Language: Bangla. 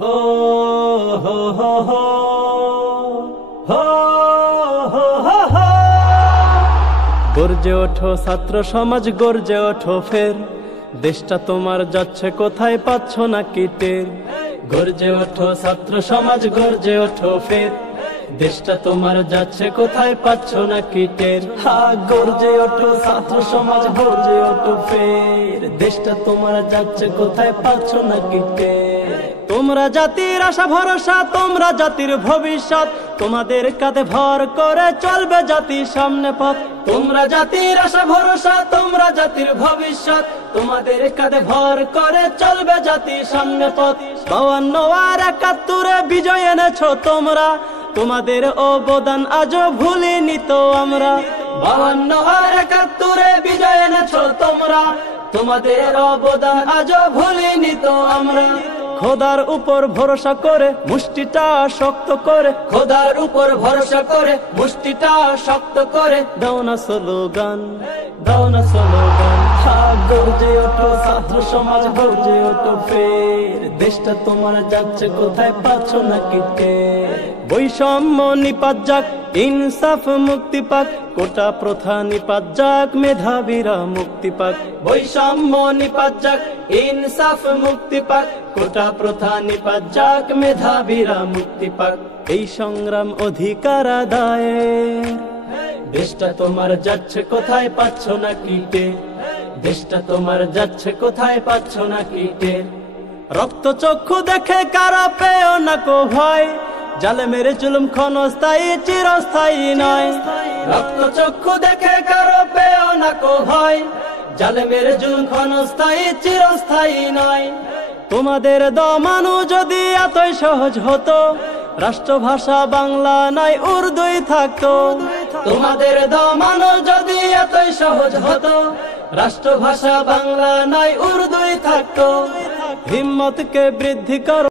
হো হো হো হো হো হো হো হো। গর্জে ওঠো ছাত্র সমাজ, গর্জে ওঠো ফের, দেশটা তোমার যাচ্ছে কোথায় পাচ্ছ না কি টের। গর্জে ওঠো ছাত্র সমাজ, গর্জে ওঠো ফের, দেশটা তোমার যাচ্ছে কোথায় পাচ্ছ না কি টের। গর্জে ওঠো ছাত্র সমাজ, গর্জে ওঠো ফের, দেশটা তোমার যাচ্ছে কোথায় পাচ্ছ না কি টের। তোমরা জাতির আশা ভরসা, তোমরা জাতির ভবিষ্যৎ, তোমাদের কাঁধে ভর করে চলবে জাতির সামনে পথ। তোমরা জাতির আশা ভরসা, তোমরা জাতির ভবিষ্যৎ, তোমাদের কাঁধে ভর করে চলবে জাতির সামনে পথ। 52 আর 71 বিজয় এনেছো তোমরা, তোমাদের অবদান আজও ভুলিনি তো আমরা। 52 আর 71 বিজয় এনেছো তোমরা, তোমাদের অবদান আজও ভুলিনি তো আমরা। খোদার উপর ভরসা করে মুষ্টিটা শক্ত করে, খোদার উপর ভরসা করে মুষ্টিটা শক্ত করে, দাও না স্লোগান, দাও না স্লোগান। গর্জে ওঠো ছাত্র সমাজ, গর্জে ওঠো ফের, দেশটা তোমার যাচ্ছে কোথায় পাচ্ছ না কি টের। বৈষম্য নিপাত যাক, ইনসাফ মুক্তি পাক, কোটা প্রথা নিপাত যাক, মেধাবীরা মুক্তি পাক। বৈষম্য নিপাত যাক, ইনসাফ মুক্তি পাক, কোটা প্রথা নিপাত যাক, মেধাবীরা মুক্তি পাক। এই সংগ্রাম অধিকার আদায়ের, দেশটা তোমার যাচ্ছে কোথায় পাচ্ছ না কি টের। দেশটা তোমার যাচ্ছে কোথায় পাচ্ছ না কি টের। রক্ত চক্ষু দেখে কারা পেও না কো ভয়, জালেমের জুলুম ক্ষণস্থায়ী চিরস্থায়ী নয়। রক্ত চক্ষু দেখে কারো পেও না কো ভয়, জালেমের জুলুম ক্ষণস্থায়ী চিরস্থায়ী নয়। তোমাদের দমানো যদি এতই সহজ হতো, রাষ্ট্রভাষা বাংলা নয় উর্দুই থাকতো। তোমাদের দমানো যদি এতই সহজ হতো, রাষ্ট্রভাষা বাংলা নয় উর্দুই থাকতো। হিম্মতকে বৃদ্ধি করো।